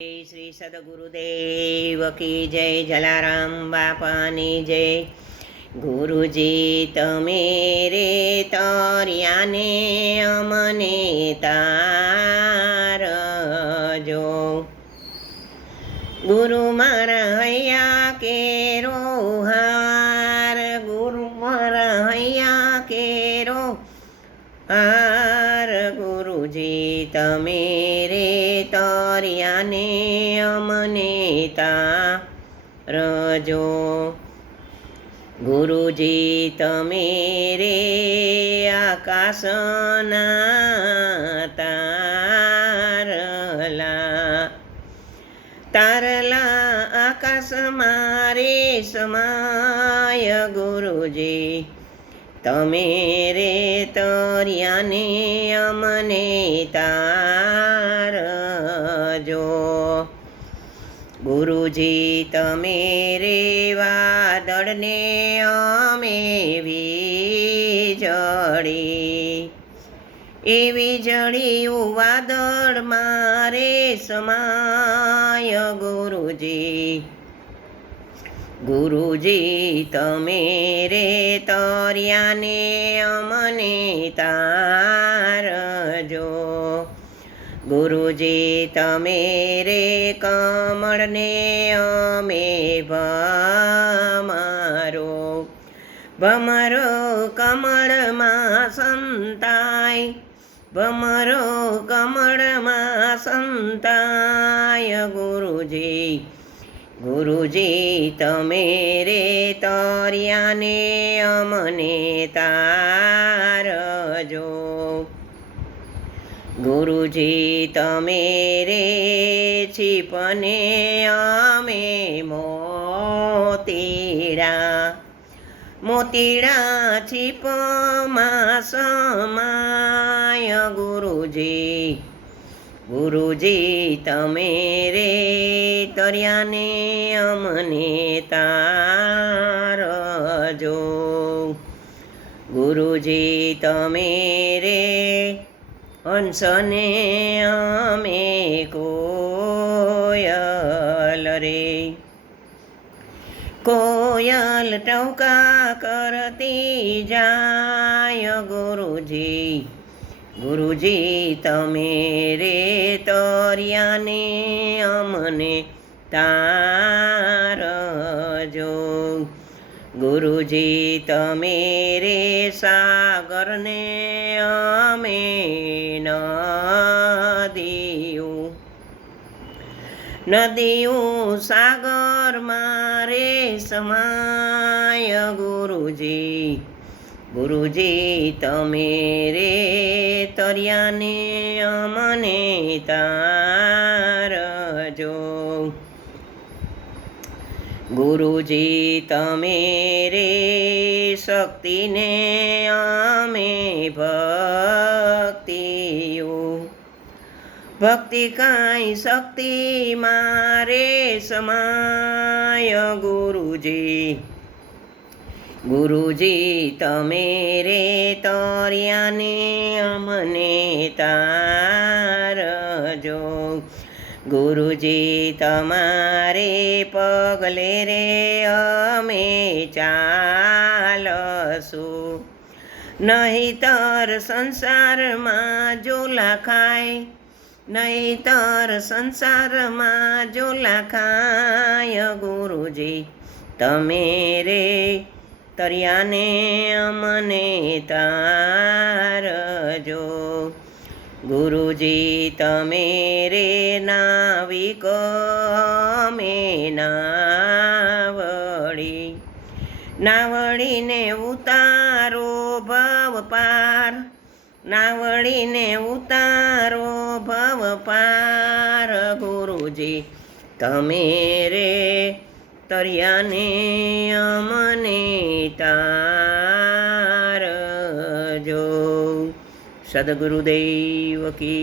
શ્રી સદગુરુદેવ કી જય જલારામ બાપાની જય ગુરુજી તમે રે તરિયાને અમને તારજો ગુરુજી તમે રે તરિયાને અમને તારજો ગુરુજી તમે રે આકાશના તારલા તારલા આકાશ મારે સમાય ગુરુજી. તમે રે તરિયાને અમને તારજો ગુરુજી, તમે રે વાદળને અમે વીજળી. એવી જળિયું વાદળ મારે સમાય, ગુરુજી. ગુરુજી, તમે રે તર્યાને અમને તારજો ગુરુજી, તમે રે કમળને અમે ભમારો. ભમરો કમળમાં સંતાય, ભમરો કમળમાં સંતાય ગુરુજી. ગુરુજી તમે રે તરિયાને અમને તારજો ગુરુજી તમે રે છીપને અમે મોતીડા મોતીડા છીપમાં સમાય ગુરુજી ગુરુજી, તમે રે તર્યાને અમને તારજો ગુરુજી, તમે રે હંસને અમે કોયલ રે. કોયલ ટૌકા કરતી જાય ગુરુજી. ગુરુજી, તમે રે તરિયાને અમને તારજો ગુરુજી, તમે રે સાગરને અમે નદીયું નદીયું સાગર મારે સમાય ગુરુજી. ગુરુજી તમે રે તરિયાને અમને તારજો ગુરુજી તમે રે શક્તિને અમે ભક્તિયું ભક્તિ કાંઈ શક્તિ મારે સમાય ગુરુજી ગુરુજી, તમે રે તર્યાને અમને તારજો ગુરુજી, તમારે પગલે રે અમે ચાલશું. નહીતર સંસારમાં જોલા ખાય, નહીતર સંસારમાં જોલા ખાય ગુરુજી. તમે રે તરિયાને અમને તારજો ગુરુજી, તમે રે નાવિક મે નાવડી. નાવડીને ઉતારો ભવ પાર. નાવડીને ઉતારો ભવ પાર. ગુરુજી, તમે રે તરિયાને અમને તારજો. સદગુરુદેવ કી